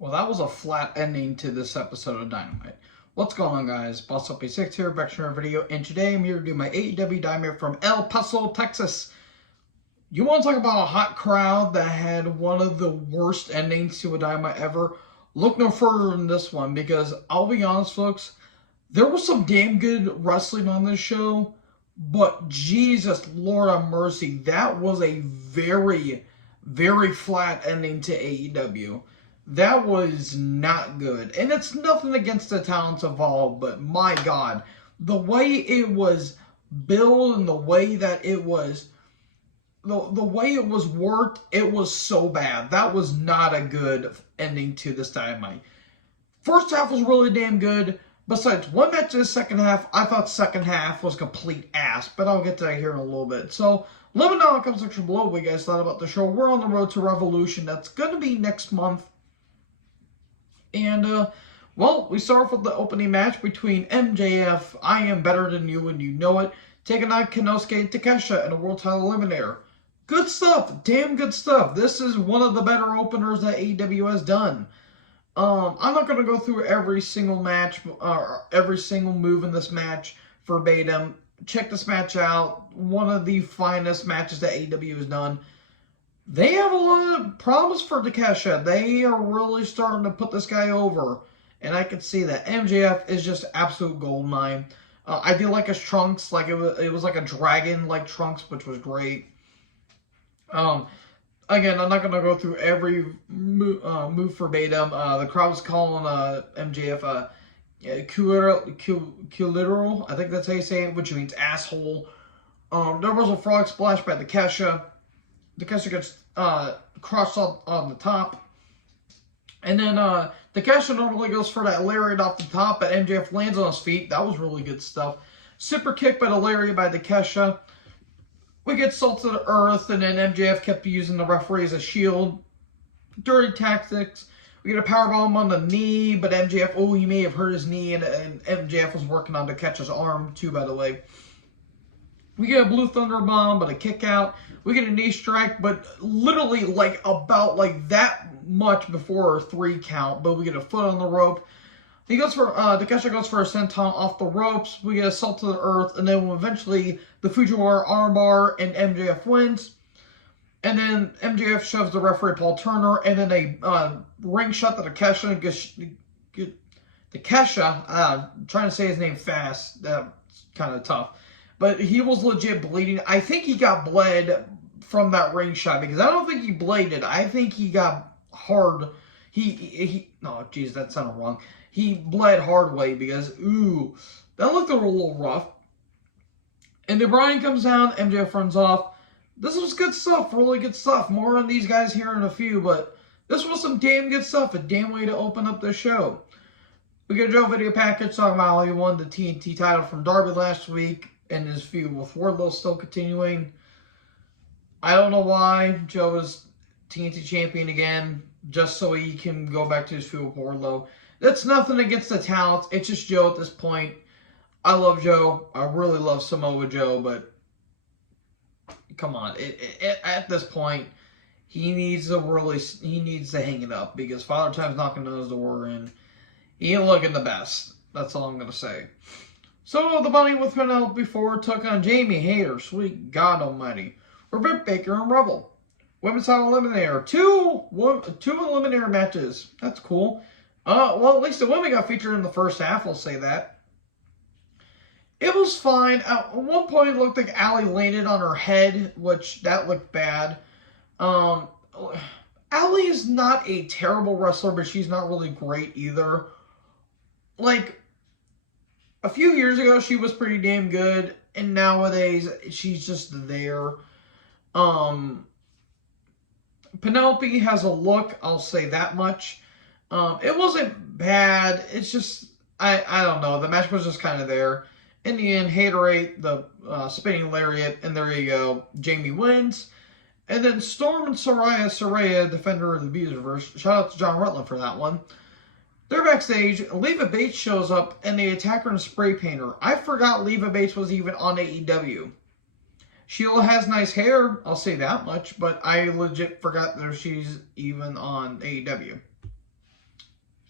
Well, that was a flat ending to this episode of Dynamite. What's going on, guys? Boss Up 6 here, back to another video, and today I'm here to do my AEW Dynamite from El Paso, Texas. You want to talk about a hot crowd that had one of the worst endings to a Dynamite ever? Look no further than this one, because I'll be honest, folks, there was some damn good wrestling on this show, but Jesus, Lord have mercy, that was a very, very flat ending to AEW. That was not good. And it's nothing against the talents involved, but my God, the way it was billed and the way that it was, the way it was worked, it was so bad. That was not a good ending to this Dynamite. First half was really damn good. Besides one match in the second half, I thought second half was complete ass, but I'll get to that here in a little bit. So, let me know in the comment section below what you guys thought about the show. We're on the road to Revolution. That's going to be next month. And, well, we start off with the opening match between MJF, I Am Better Than You and You Know It, taking on Konosuke and Takeshita in a World Title Eliminator. Good stuff. Damn good stuff. This is one of the better openers that AEW has done. I'm not going to go through every single match, every single move in this match verbatim. Check this match out. One of the finest matches that AEW has done. They have a lot of problems for Takeshita. They are really starting to put this guy over. And I can see that. MJF is just absolute goldmine. I did like his trunks. Like it was like a dragon-like trunks, which was great. Again, I'm not going to go through every move verbatim. The crowd was calling MJF Culiteral. I think that's how you say it, which means asshole. There was a frog splash by Takeshita. Takeshita gets crushed on the top. And then Takeshita normally goes for that lariat off the top, but MJF lands on his feet. That was really good stuff. Super kick by the lariat by Takeshita. We get salt to the earth, and then MJF kept using the referee as a shield. Dirty tactics. We get a powerbomb on the knee, but MJF, he may have hurt his knee, and MJF was working on Takeshi's arm, too, by the way. We get a Blue Thunder Bomb, but a kick out. We get a knee strike, but literally about that much before a 3 count. But we get a foot on the rope. He goes for Takeshita goes for a senton off the ropes. We get a salt to the earth, and then eventually the Fujiwara armbar, and MJF wins. And then MJF shoves the referee Paul Turner, and then a ring shot to Takeshita. Takeshita, trying to say his name fast, that's kind of tough. But he was legit bleeding. I think he got bled from that ring shot, because I don't think he bladed. I think he got hard. No, geez, that sounded wrong. He bled hard way because, that looked a little rough. And then Bryan comes down, MJF runs off. This was good stuff, really good stuff. More on these guys here in a few, but this was some damn good stuff. A damn way to open up the show. We get a Joe video package talking about how he won the TNT title from Darby last week, and his feud with Wardlow still continuing. I don't know why Joe is TNT champion again, just so he can go back to his feud with Wardlow. That's nothing against the talent. It's just Joe at this point. I love Joe. I really love Samoa Joe, but come on. At this point, he needs to hang it up, because Father Time's knocking on his door, and he ain't looking the best. That's all I'm going to say. So, the Bunny with Penelope Ford took on Jamie Hayter. Sweet God Almighty. Britt Baker and Rebel. Women's title eliminator. Two eliminator matches. That's cool. Well, at least the women got featured in the first half, I'll say that. It was fine. At one point, it looked like Allie landed on her head, which that looked bad. Allie is not a terrible wrestler, but she's not really great either. Like, a few years ago, she was pretty damn good, and nowadays, she's just there. Penelope has a look, I'll say that much. It wasn't bad. It's just, I don't know. The match was just kind of there. In the end, Hayter ate the spinning lariat, and there you go. Jamie wins. And then Storm and Saraya, defender of the Beaververse. Shout out to John Rutland for that one. They're backstage. Leva Bates shows up, and they attack her and spray paint her. I forgot Leva Bates was even on AEW. Sheila has nice hair, I'll say that much, but I legit forgot that she's even on AEW.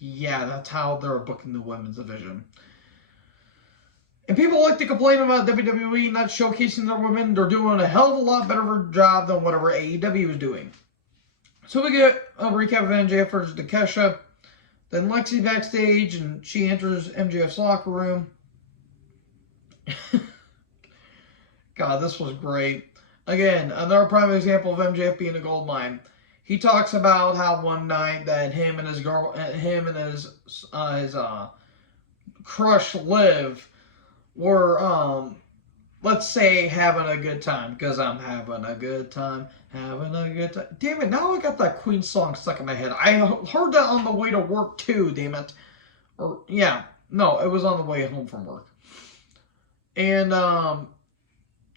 Yeah, that's how they're booking the women's division. And people like to complain about WWE not showcasing their women. They're doing a hell of a lot better of a job than whatever AEW is doing. So we get a recap of MJF versus Takesha. Then Lexi backstage, and she enters MJF's locker room. God, this was great. Again, another prime example of MJF being a gold mine. He talks about how one night that him and his crush Liv were, let's say, having a good time. Because I'm having a good time. Damn it, now I got that Queen song stuck in my head. I heard that on the way to work too, damn it. Or, yeah, no, it was on the way home from work. And,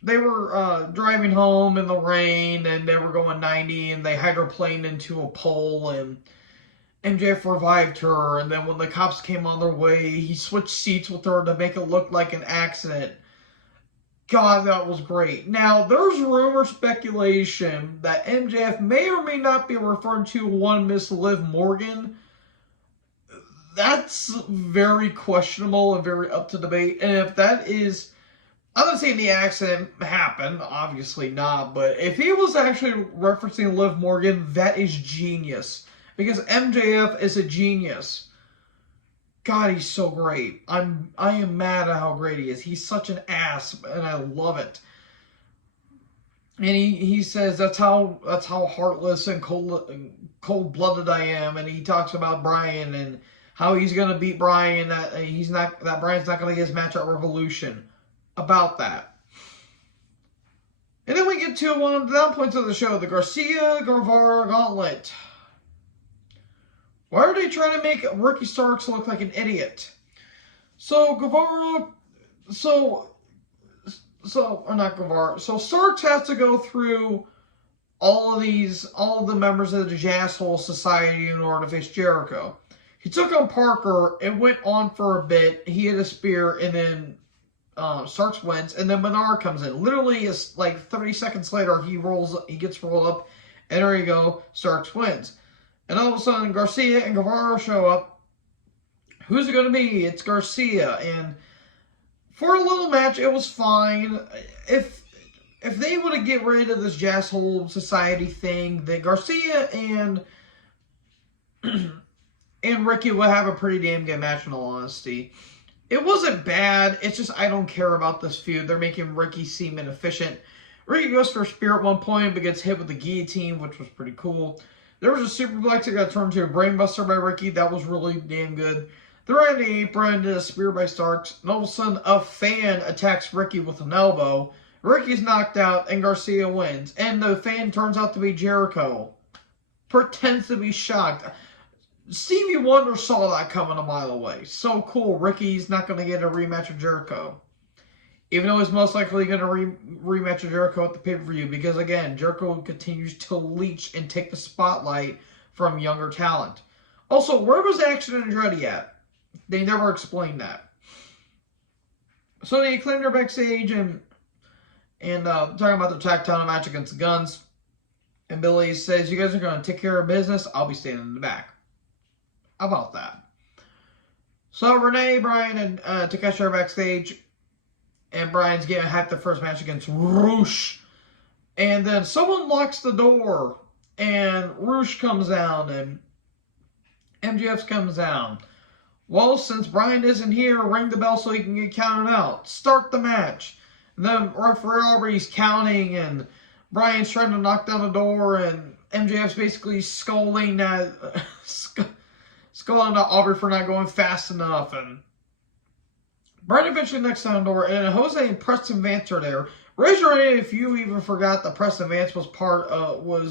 they were driving home in the rain, and they were going 90, and they hydroplaned into a pole, and MJF revived her, and then when the cops came on their way, he switched seats with her to make it look like an accident. God, that was great. Now, there's rumor speculation that MJF may or may not be referring to one Miss Liv Morgan. That's very questionable and very up to debate, and if that is... I'm not saying the accident happened, obviously not, but if he was actually referencing Liv Morgan, that is genius. Because MJF is a genius. God, he's so great. I am mad at how great he is. He's such an ass, and I love it. And he says that's how heartless and cold-blooded I am, and he talks about Bryan and how he's gonna beat Bryan, that Bryan's not gonna get his match at Revolution. About that. And then we get to one of the down points of the show, the Garcia-Guevara Gauntlet. Why are they trying to make Ricky Starks look like an idiot? So Starks has to go through all of the members of the Jasshole Society in order to face Jericho. He took on Parker, it went on for a bit, he hit a spear, and then Starks wins, and then Menard comes in. Literally, it's like 30 seconds later, he gets rolled up, and there you go, Starks wins. And all of a sudden, Garcia and Guevara show up. Who's it going to be? It's Garcia, and for a little match, it was fine. If they would have get rid of this Jasshole Society thing, then Garcia and Ricky would have a pretty damn good match, in all honesty. It wasn't bad. It's just I don't care about this feud. They're making Ricky seem inefficient. Ricky goes for a spear at one point, but gets hit with the guillotine, which was pretty cool. There was a superplex that got turned to a brainbuster by Ricky. That was really damn good. They're on the apron, did a spear by Starks, and all of a sudden a fan attacks Ricky with an elbow. Ricky's knocked out, and Garcia wins. And the fan turns out to be Jericho. Pretends to be shocked. Stevie Wonder saw that coming a mile away. So cool. Ricky's not going to get a rematch of Jericho. Even though he's most likely going to rematch of Jericho at the pay-per-view. Because, again, Jericho continues to leech and take the spotlight from younger talent. Also, where was Action and Andretti at? They never explained that. So they claim they're backstage and talking about the tag title match against the Guns. And Billy says, you guys are going to take care of business. I'll be standing in the back. How about that? So Renee, Bryan, and Takesha are backstage. And Bryan's getting hyped the first match against Roosh. And then someone locks the door. And Roosh comes down. And MJF comes down. Well, since Bryan isn't here, ring the bell so he can get counted out. Start the match. And then referee Aubrey's counting. And Bryan's trying to knock down the door. And MJF's basically scolding at Aubrey for not going fast enough. And Bryan eventually knocks down the door, and Jose and Preston Vance are there. Raise your hand if you even forgot that Preston Vance was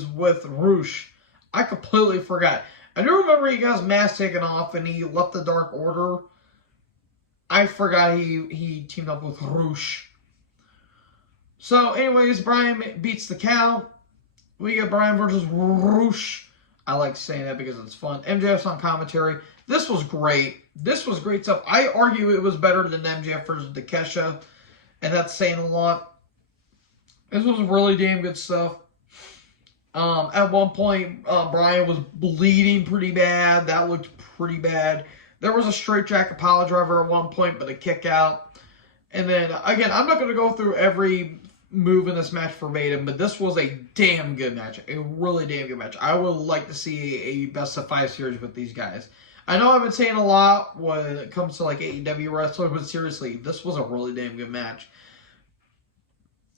with Roosh. I completely forgot. I do remember he got his mask taken off and he left the Dark Order. I forgot he teamed up with Roosh. So, anyways, Bryan beats the count. We get Bryan versus Roosh. I like saying that because it's fun. MJF's on commentary. This was great. This was great stuff. I argue it was better than MJF versus Takesha, and that's saying a lot. This was really damn good stuff. At one point, Bryan was bleeding pretty bad. That looked pretty bad. There was a straight jacket pile driver at one point, but a kick out. And then, again, I'm not going to go through every move in this match verbatim, but this was a damn good match. A really damn good match. I would like to see a best of 5 series with these guys. I know I've been saying a lot when it comes to like AEW wrestling, but seriously, this was a really damn good match.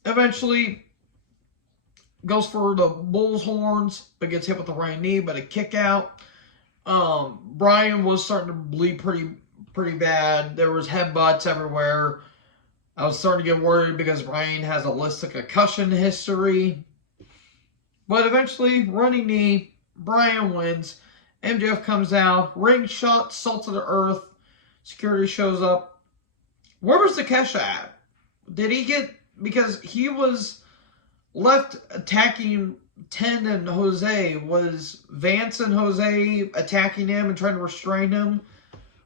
Eventually, goes for the bull's horns, but gets hit with the right knee, but a kick out. Bryan was starting to bleed pretty bad. There was headbutts everywhere. I was starting to get worried because Bryan has a list of concussion history. But eventually, running knee, Bryan wins. MJF comes out, ring shot, salt to the earth. Security shows up. Where was Takesha at? Did he get... Because he was left attacking Ten and Jose. Was Vance and Jose attacking him and trying to restrain him?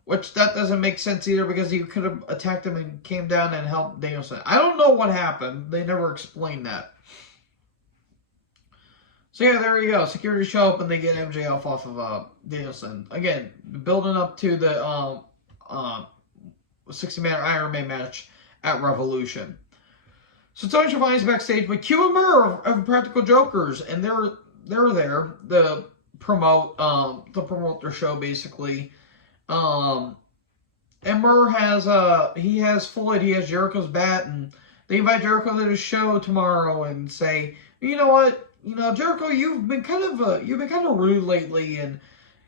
Which, that doesn't make sense either because he could have attacked him and came down and helped Danielson. I don't know what happened. They never explained that. So yeah, there you go. Security show up and they get MJF off of Danielson. Again, building up to the 60-man Iron Man match at Revolution. So Tony Schiavone's backstage with Q and Murr of Practical Jokers, and they're there to promote their show basically. And Murr has Floyd, he has Jericho's bat, and they invite Jericho to the show tomorrow and say, you know what? You know, Jericho, you've been kind of rude lately, and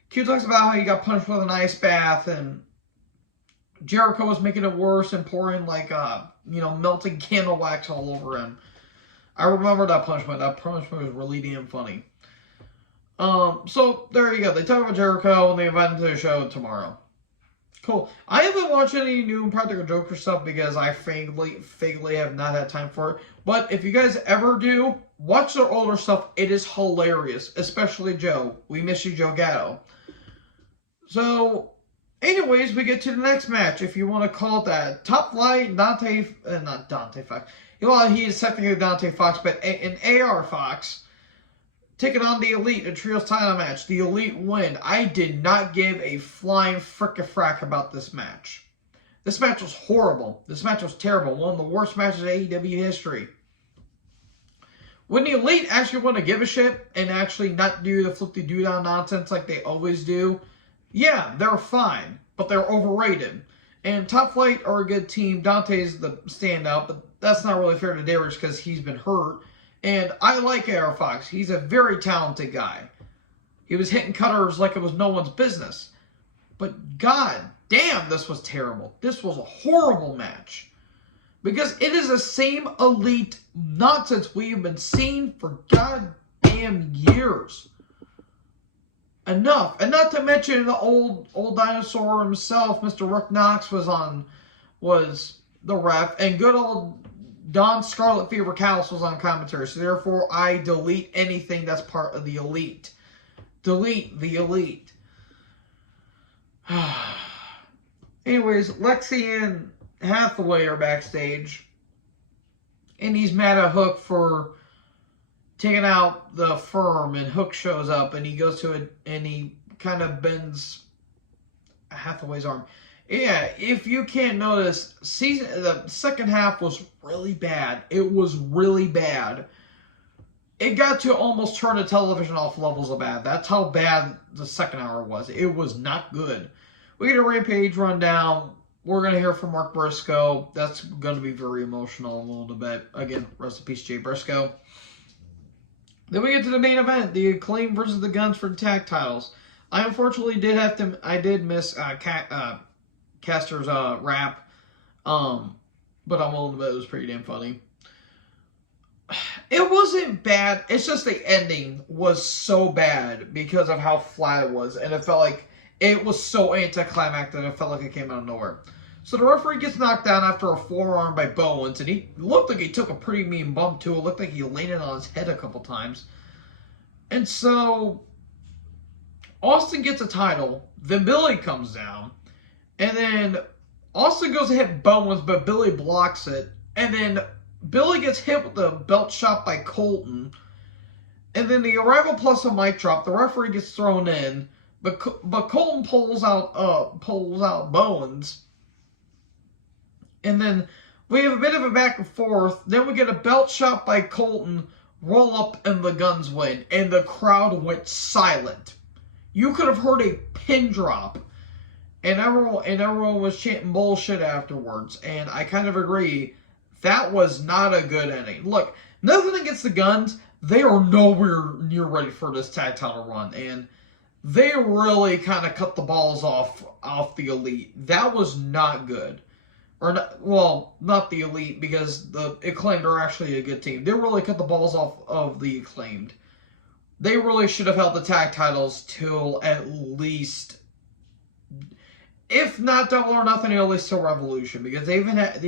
Q talks about how he got punched with an ice bath, and Jericho was making it worse and pouring melting candle wax all over him. I remember that punishment. That punishment was really damn funny. So there you go. They talk about Jericho and they invite him to the show tomorrow. Cool. I haven't watched any new Practical Joker stuff because I vaguely have not had time for it. But if you guys ever do, watch their older stuff. It is hilarious. Especially Joe. We miss you, Joe Gatto. So, anyways, we get to the next match, if you want to call it that. Top Flight, not Dante Fox. Well, he is technically Dante Fox, but an AR Fox taking on the Elite, a trios title match. The Elite win. I did not give a flying frick-a-frack about this match. This match was horrible. This match was terrible. One of the worst matches in AEW history. When the Elite actually want to give a shit and actually not do the flip-the-doo-down nonsense like they always do, yeah, they're fine, but they're overrated. And Top Flight are a good team. Dante's the standout, but that's not really fair to Darius because he's been hurt. And I like AR Fox. He's a very talented guy. He was hitting cutters like it was no one's business. But god damn, this was terrible. This was a horrible match. Because it is the same Elite nonsense we have been seeing for goddamn years. Enough. And not to mention the old dinosaur himself, Mr. Rick Knox, was the ref. And good old Don Scarlet Fever Callis was on commentary. So therefore, I delete anything that's part of the Elite. Delete the Elite. Anyways, Lexi and Hathaway are backstage. And he's mad at Hook for taking out the firm, and Hook shows up and he goes to it and he kind of bends Hathaway's arm. Yeah, if you can't notice, the second half was really bad. It was really bad. It got to almost turn the television off levels of bad. That's how bad the second hour was. It was not good. We get a Rampage rundown. We're going to hear from Mark Briscoe. That's going to be very emotional a little bit. Again, rest in peace, Jay Briscoe. Then we get to the main event, the Acclaim versus the Guns for the tag titles. I unfortunately did miss Caster's rap, but I'm willing to bet it was pretty damn funny. It wasn't bad. It's just the ending was so bad because of how flat it was, and it felt like it was so anticlimactic that it felt like it came out of nowhere. So the referee gets knocked down after a forearm by Bowens, and he looked like he took a pretty mean bump too. It looked like he landed on his head a couple times. And so Austin gets a title, then Billy comes down, and then Austin goes to hit Bowens, but Billy blocks it, and then Billy gets hit with the belt shot by Colton, And then the Arrival plus a mic drop. The referee gets thrown in, but Colton pulls out Bowens. And then we have a bit of a back and forth. Then we get a belt shot by Colton, roll up, and the Guns win. And the crowd went silent. You could have heard a pin drop. And everyone was chanting bullshit afterwards. And I kind of agree. That was not a good ending. Look, nothing against the Guns. They are nowhere near ready for this tag title run. And they really kind of cut the balls off the Elite. That was not good. Or not, well, not the Elite, because the Acclaimed are actually a good team. They really cut the balls off of the Acclaimed. They really should have held the tag titles till at least, if not Double or Nothing, at least till Revolution, because they've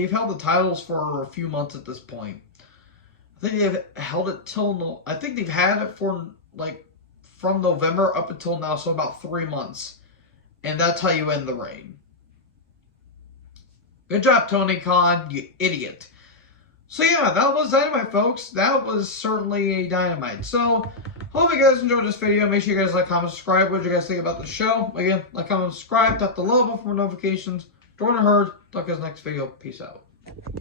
held the titles for a few months at this point. I think they've held it till I think they've had it for from November up until now, so about 3 months, and that's how you end the reign. Good job, Tony Khan, you idiot. So yeah, that was Dynamite, folks. That was certainly a Dynamite. So, hope you guys enjoyed this video. Make sure you guys like, comment, subscribe. What do you guys think about the show? Again, like, comment, subscribe. Tap the little bell for notifications. Join the herd. Talk to you guys next video. Peace out.